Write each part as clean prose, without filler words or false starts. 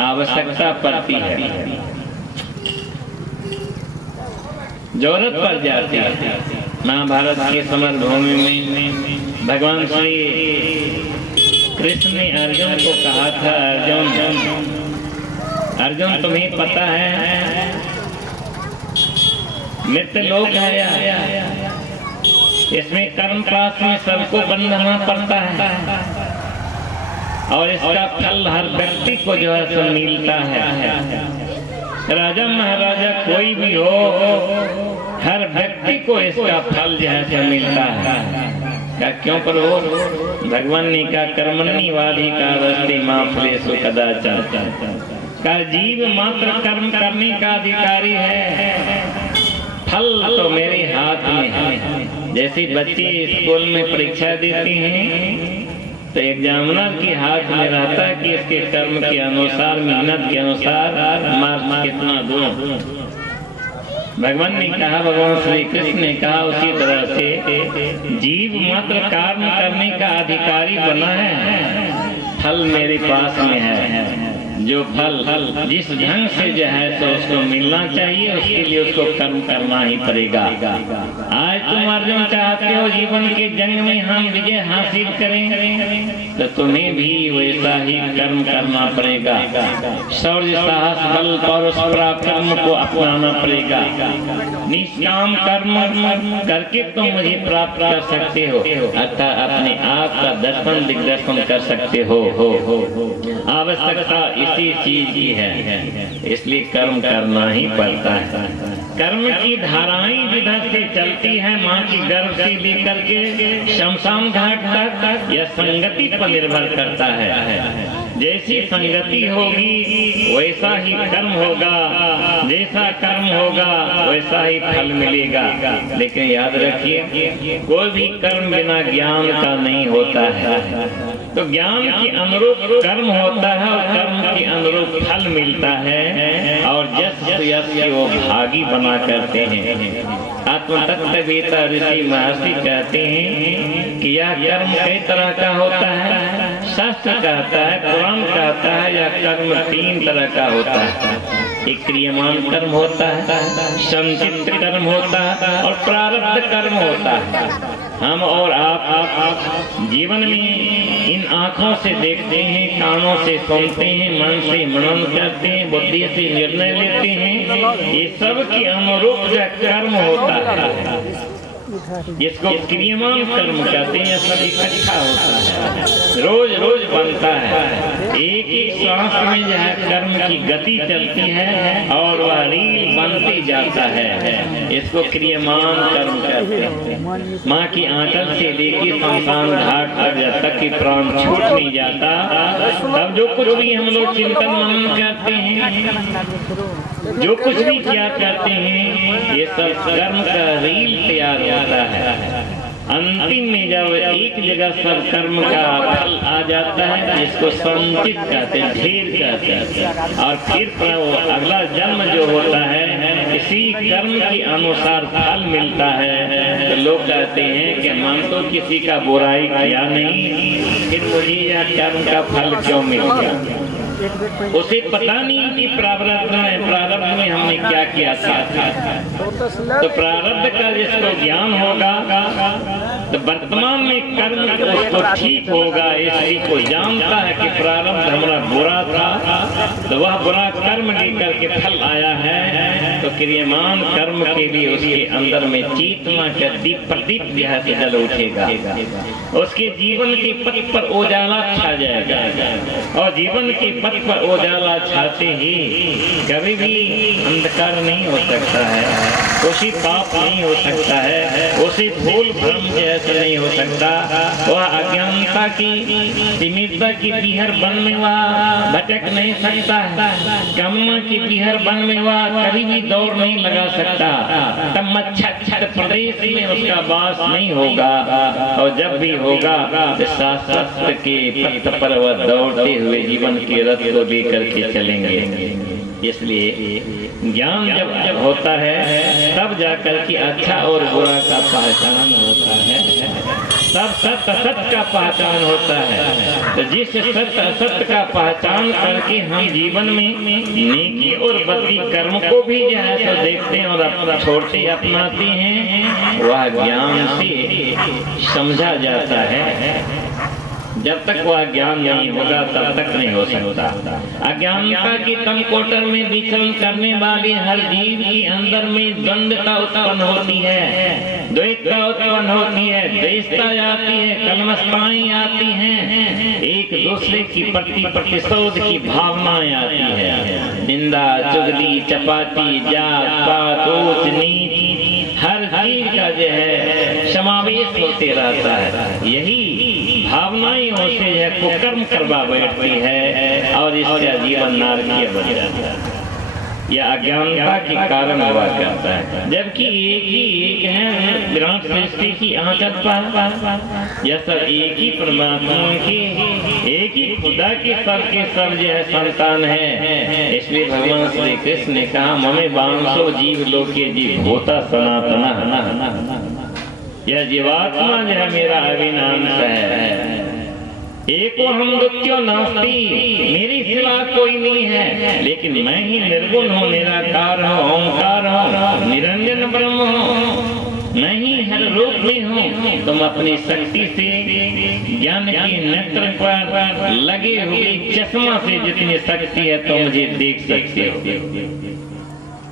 आवश्यकता पड़ती है, जरूरत पड़ जाती है। महाभारत की समर भूमि में भगवान श्री कृष्ण ने अर्जुन को कहा था, अर्जुन तुम्हें पता है मृत्यु लोक है, इसमें कर्म पास में सबको बंधना पड़ता है और इसका फल हर व्यक्ति को जो है सो मिलता है। राजा महाराजा कोई भी हो, हर व्यक्ति को इसका फल जो है सो मिलता है। क्या क्यों पर हो? भगवान ने कहा कर्मण्य वाली का वस्ती मां फलेषु कदाचार का जीव मात्र कर्म करने का अधिकारी है, फल तो मेरे हाथ में है। जैसे बच्चे स्कूल में परीक्षा देते हैं तो एग्जामिनर के हाथ में रहता है कि इसके कर्म के अनुसार, मेहनत के अनुसार मार्क्स कितना दूं। भगवान ने कहा, भगवान श्री कृष्ण ने कहा उसी तरह से जीव मात्र कर्म करने का अधिकारी बना है, फल मेरे पास में है। जो फल जिस ढंग से जो है तो उसको मिलना चाहिए, उसके लिए उसको कर्म करना ही पड़ेगा। आज तुम अर्जुन चाहते हो जीवन के जंग में हम विजय हासिल करें, तो तुम्हें भी वैसा ही कर्म करना पड़ेगा। शौर्य, साहस, बल, पौरुष, पराक्रम को अपनाना पड़ेगा। निष्काम कर्म करके तुम मुझे प्राप्त कर सकते हो, अर्थात अपने आप का दर्शन दिग्दर्शन कर सकते हो। आवश्यकता इसी चीज की है, इसलिए कर्म करना ही पड़ता है। कर्म की धाराएं विधि से चलती है, माँ की गर्भ से लेकर के शमशान घाट तक यह संगति पर निर्भर करता है। जैसी संगति होगी वैसा ही कर्म होगा, जैसा कर्म होगा वैसा ही फल मिलेगा। लेकिन याद रखिए, कोई भी कर्म बिना ज्ञान का नहीं होता है। तो ज्ञान के अनुरूप कर्म होता है और कर्म के अनुरूप फल मिलता है, और जस यश वो भागी बना करते हैं। आत्म तत्ववेता ऋषि महर्षि कहते हैं कि यह कर्म कई तरह का होता है। शास्त्र कहता है, पुराण कहता है, यह कर्म 3 तरह का होता है। एक क्रियमान कर्म होता है, संचित कर्म होता है और प्रारब्ध कर्म होता है। हम और आप जीवन में इन आँखों से देखते हैं, कानों से सुनते हैं, मन से मनन करते हैं, बुद्धि से निर्णय लेते हैं, ये सब के अनुरूप जो कर्म होता है, जिसको क्रियमान कर्म कहते हैं, सब इकट्ठा होता है, रोज रोज बनता है। एक एक सांस में जो है कर्म की गति चलती है और वह रील बनती जाता है, इसको क्रियमान कर्म कहते हैं। माँ की आंचल से लेके शमशान घाट तक जब तक कि प्राण छूट नहीं जाता, तब जो कुछ भी हम लोग चिंतन मनन करते हैं, जो कुछ भी क्या करते हैं, ये सब कर्म का रील तैयार होता है। अंतिम में जब एक जगह सब कर्म का फल आ जाता है, जिसको संचित कहते हैं, ढेर कहते हैं, और फिर वो अगला जन्म जो होता है इसी कर्म के अनुसार फल मिलता है। तो लोग कहते हैं कि मन तो किसी का बुराई किया नहीं, फिर मुझे यह कर्म का फल क्यों मिल गया? उसे पता नहीं कि प्रारब्ध में हमने क्या किया था। तो प्रारब्ध का जिसको ज्ञान होगा तो वर्तमान में कर्म उसको ठीक होगा, इसी को जानता है कि प्रारब्ध हमारा बुरा था, तो वह बुरा कर्म लेकर के फल आया है। तो क्रियमान कर्म के लिए उसके अंदर में चेतना का प्रदीप जैसे जल उठेगा, उसके जीवन के पथ पर उजाला छा जाएगा। और जीवन के पथ पर उजाला छाते ही कभी भी अंधकार नहीं हो सकता है, उसी पाप नहीं हो सकता है, उसी भूल भ्रम जैसे नहीं हो सकता। वह अज्ञानता की सीमितता की पीहर बन में वह भटक नहीं सकता है, कामना की पीहर बन में वह कभी भी दौड़ नहीं लगा सकता। तब मच्छर प्रदेश में उसका वास नहीं होगा, और जब भी होगा तो शास्त्र के पथ पर वह दौड़ते हुए जीवन के रथ को लेकर के चलेंगे। इसलिए ज्ञान जब होता है तब जाकर के अच्छा और बुरा का पहचान होता है। तब सत्य असत्य का पहचान होता है। तो जिस सत्य असत्य का पहचान करके हम जीवन में नेकी और बदी कर्म को भी जो है तो देखते हैं और अपना छोड़ते अपनाते हैं, वह ज्ञान से समझा जाता है। जब तक वह ज्ञान नहीं होगा तब तक नहीं हो सकता। अज्ञानता की तम कोटर में विचरण करने वाले हर जीव के अंदर में द्वंद्वता उत्पन्न होती है, द्वैतता उत्पन्न होती है, द्वेषता आती है, कलमस्ताएं आती हैं, एक दूसरे की प्रति प्रतिशोध की भावनाएं आती है, निंदा चुगली चपाटी जात पात ऊंच नीच हर चीज का जो है समावेश होते रहता है। यही भावनाएं से है कुकर्म करवा बैठती है और इसका जीवन नारकीय बन जाता है। यह अज्ञानता के कारण हुआ करता है। जबकि एक ही एक है विराट सृष्टि की आंचल पर, यह सब एक ही परमात्मा के एक ही खुदा के सब जो है संतान है। इसलिए भगवान श्री कृष्ण ने कहा ममे बांसो जीव लोके जीव होता सनातना, यह जीवात्मा जो है मेरा अविनाश है। एको हम द्वितीयो नास्ति, मेरी सिवा कोई नहीं है, लेकिन मैं ही निर्गुण हूँ, निराकार हूँ, ओंकार हूँ, निरंजन ब्रह्म हूँ, मैं ही हर रूप में हूँ। तुम अपनी शक्ति से ज्ञान के नेत्र पर लगे हुए चश्मा से जितनी शक्ति है तो मुझे देख सकते हो।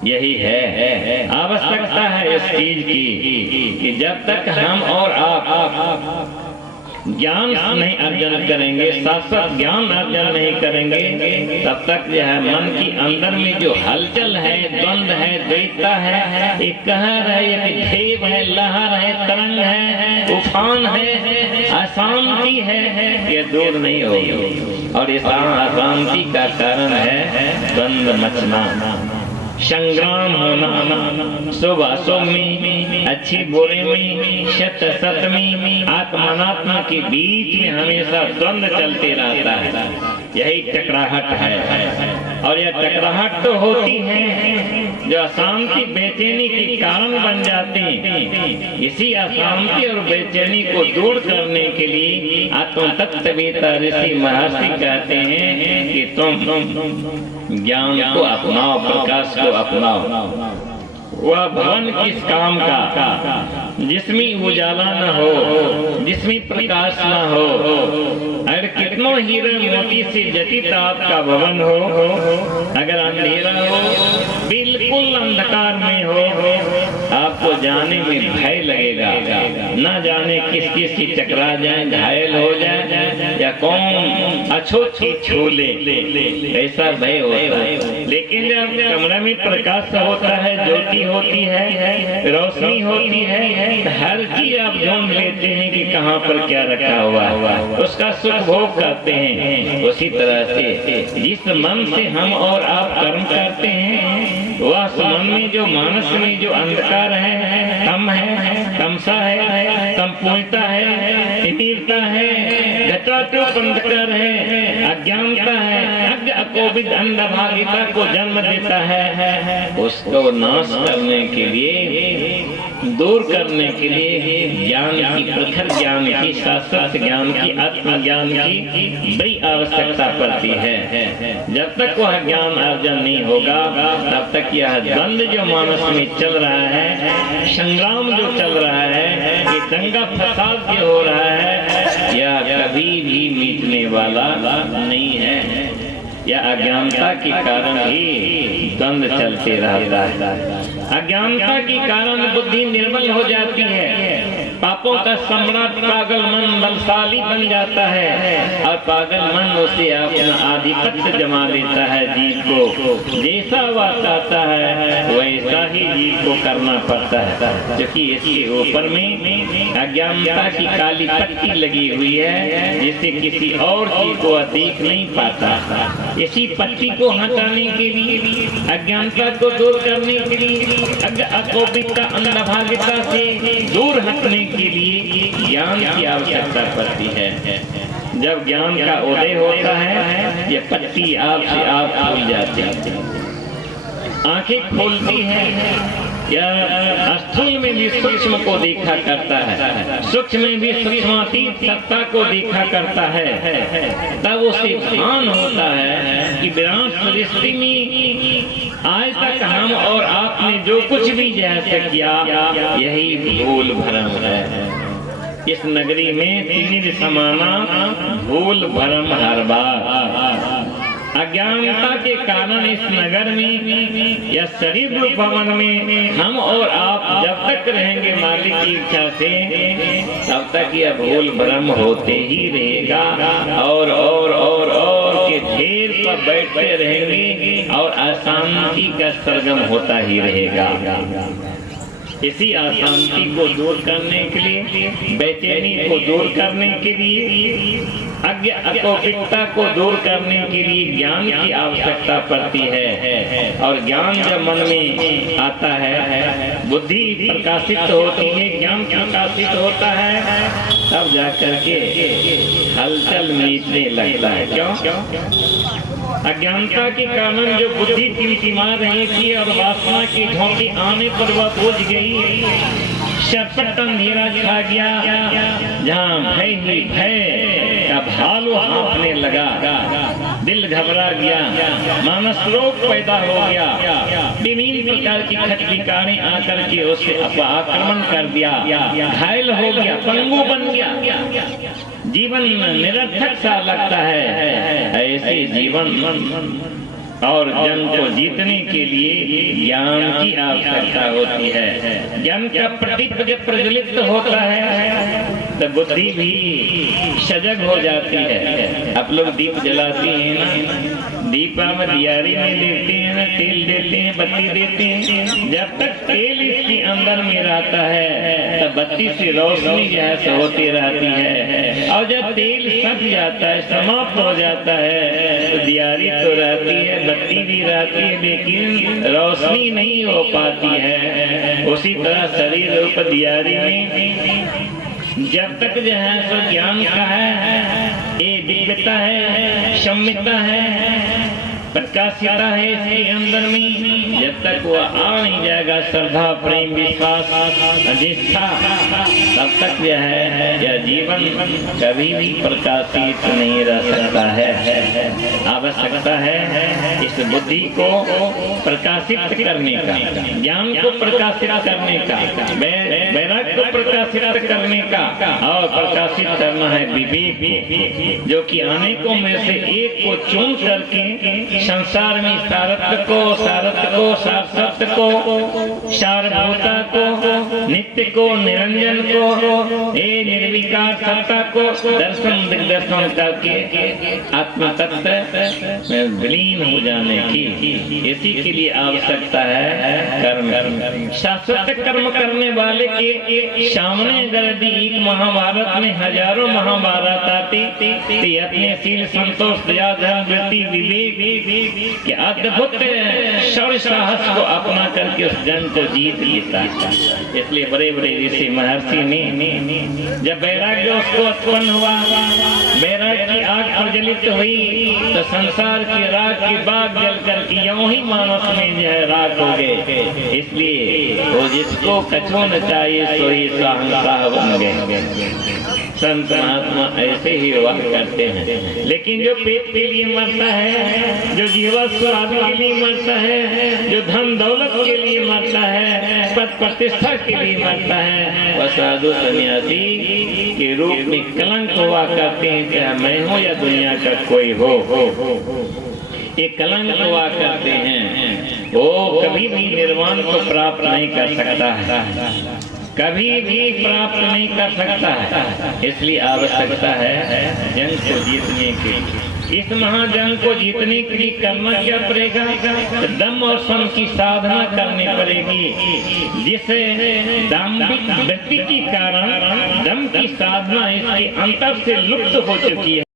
यही है आवश्यकता है इस चीज की कि जब तक हम और आप ज्ञान नहीं अर्जन करेंगे, शाश्वत ज्ञान अर्जन नहीं करेंगे, तब तक जो है मन की अंदर में जो हलचल है, द्वंद है, द्वैतता है, एक कहर है, एक भेद है, लहर है, तरंग है, उफान है, अशांति है, ये दूर नहीं होगी। और इस अशांति का कारण है द्वंद मचना, संग्राम होना, शुभ अशुभ में, अच्छे बुरे में, सत्य सत्य में, आत्मात्मा के बीच में हमेशा द्वंद्व चलते रहता है। यही टकराहट है। और यह टकराहट तो होती है जो अशांति बेचैनी के कारण बन जाते हैं। इसी अशांति और बेचैनी को दूर करने के लिए आत्म तत्ववेता ऋषि महर्षि कहते हैं कि तुम ज्ञान को अपनाओ, प्रकाश को अपनाओ। वह भवन किस काम का जिसमें उजाला न हो, जिसमें प्रकाश न हो। अगर कितनों हीरे मोती से जटित आपका भवन हो, अगर अंधेरा हो, बिल्कुल अंधकार में हो, आपको जाने में भय लगेगा, न जाने किस किस की टकरा जाए, घायल हो जाए या कौन अछूत छू ले, ऐसा भय होता है। लेकिन जब कमरे में प्रकाश होता है, ज्योति होती है, रोशनी होती है, हर चीज आप ढूंढ लेते हैं कि कहाँ पर क्या रखा हुआ है, उसका सुख भोग करते हैं। उसी तरह से जिस मन से हम और आप कर्म करते हैं, वह मन में जो मानस में जो अंधकार है, तम है, तमसा है, संपूर्णता है, तीव्रता है, घटाटोप अंधकार है, अज्ञानता है, अज्ञ अकोपित अंधभागिता को जन्म देता है। उसको नाश करने के लिए, दूर करने के लिए ज्ञान की, प्रखर ज्ञान की, शाश्वत ज्ञान की, आत्मज्ञान की बड़ी आवश्यकता पड़ती है। जब तक वह ज्ञान अर्जन नहीं होगा तब तक यह द्वंद्व जो मानस में चल रहा है, संग्राम जो चल रहा है, ये दंगा फसाद जो हो रहा है, यह कभी भी मिटने वाला नहीं है। या अज्ञानता के कारण ही द्वंद्व चलते रहता है। अज्ञानता के कारण बुद्धि निर्बल हो जाती है, पापों का सम्राट पागल मन बलशाली बन जाता है और पागल मन उसे अपना आधिपत्य जमा देता है। जीव को जैसा वह चाहता है वैसा ही जीव को करना पड़ता है, क्योंकि इसके ऊपर में अज्ञानता की काली पट्टी लगी हुई है, जिससे किसी और चीज को देख नहीं पाता। इसी पट्टी को हटाने के लिए, अज्ञानता को दूर करने के लिए, अकोपितता अंधभागिता से दूर हटने के लिए ज्ञान की आवश्यकता पड़ती है। जब ज्ञान का उदय होता है, ये पट्टी आप से आप खुल जाती है, आंखें खोलती हैं, यह स्थूल में भी सूक्ष्म को देखा करता है, सूक्ष्म में भी सूक्ष्मातीत सत्ता को देखा करता है। तब उसे भान होता है कि विराट सृष्टि में आज तक हम और आपने जो कुछ भी जैसे किया यही भूल भरम है। इस नगरी में तीन समाना भूल भरम हर बार। अज्ञानता के कारण इस नगर में या शरीर रूप भवन में हम और आप जब तक रहेंगे मालिक की इच्छा से, तब तक यह भूल भ्रम होते ही रहेगा और के ढेर पर बैठते रहेंगे और अशांति का सरगम होता ही रहेगा। इसी अशांति को दूर करने के लिए, बेचैनी को दूर करने के लिए, अज्ञानता को दूर करने के लिए ज्ञान की आवश्यकता पड़ती है। और ज्ञान जब मन में आता है, बुद्धि प्रकाशित होती है, ज्ञान प्रकाशित होता है, तब जाकर के हलचल मीटने लगता है। क्यों? अज्ञानता के कारण जो बुद्धि टिमटिमा रही थी और वासना की झोंकी आने पर वह बुझ गई, शरपट अंधेरा छा गया, जहाँ भय ही भय का भालू हाँफने लगा, दिल घबरा गया, मानस रोग पैदा हो गया, विभिन्न प्रकार की खटपिकारें आकर के उसे आक्रमण कर दिया, घायल हो गया, पंगु बन गया, जीवन निरर्थक सा लगता है। ऐसे जीवन और जंग को जीतने के लिए ज्ञान की आवश्यकता होती है। ज्ञान का प्रदीप जब प्रज्वलित होता है तो बुद्धि भी सजग हो जाती है। आप लोग दीप जलाते हैं ना, दीपा में दियारी में देते हैं ना, तेल देते हैं, बत्ती देते हैं। जब तक तेल इसके अंदर में रहता है तब बत्ती से रोशनी जैसे होती रहती है, और जब तेल सज जाता है, समाप्त हो जाता है, तो दियारी तो रहती है, बत्ती भी रहती है, लेकिन रोशनी नहीं हो पाती है। उसी तरह शरीर रूप दियारी में जब तक जो है सो ज्ञान का है, ये दिव्यता है, सम्यता है, प्रकाशिता है इसके अंदर में, जब तक वह आ नहीं जाएगा श्रद्धा प्रेम विश्वास निष्ठा, तब तक यह है यह जीवन कभी भी प्रकाशित नहीं रह सकता है। आवश्यकता है इस बुद्धि को प्रकाशित करने का, ज्ञान को प्रकाशित करने का, वैराग्य को प्रकाशित करने का, और प्रकाशित करना है विवेक, जो कि अनेकों में से एक को चुन करके संसार में सारत्व को, सारसत्व को, सारभूता को, नित्य को, निरंजन को, ये निर्विकार सत्ता को दर्शन दिग्दर्शन करके आत्म तत्व में विलीन हो जाने की, इसी के लिए आवश्यकता है कर्म। शाश्वत कर्म करने वाले के सामने अगर एक महाभारत में हजारों महाभारत आते, अपने शील संतोष दया धर्म वृत्ति विवेक के अद्भुत शौर्य साहस को अपना करके उस जंग को जीत लेता है। इसलिए बड़े बड़े ऋषि महर्षि ने जब वैराग्य उसको उत्पन्न हुआ, वैराग्य की आग प्रज्वलित हुई, तो संसार की राग की बाग जल करके यूं ही मानस में जो है राग हो गए। इसलिए वो जिसको कछो न चाहिए सो ही शहंशाह बन गए। संत महात्मा ऐसे ही वाह करते हैं। लेकिन जो पेट के लिए मरता है, जो जीवा स्वाद के लिए मरता है, जो धन दौलत के लिए मरता है, पद प्रतिष्ठा के लिए मरता है, वह साधु सन्यासी के रूप में कलंक हुआ करते हैं, चाहे मैं हो या दुनिया का कोई हो। ये कलंक हुआ करते हैं, वो कभी भी निर्वाण को प्राप्त नहीं कर सकता है, कभी भी प्राप्त नहीं कर सकता है। इसलिए आवश्यकता है जंग को जीतने की। इस महाजंग को जीतने के लिए करना क्या पड़ेगा? दम और सम की साधना करनी पड़ेगी, जिसे दाम्भिक व्यक्ति के कारण दम की साधना इसके अंतर से लुप्त हो चुकी है।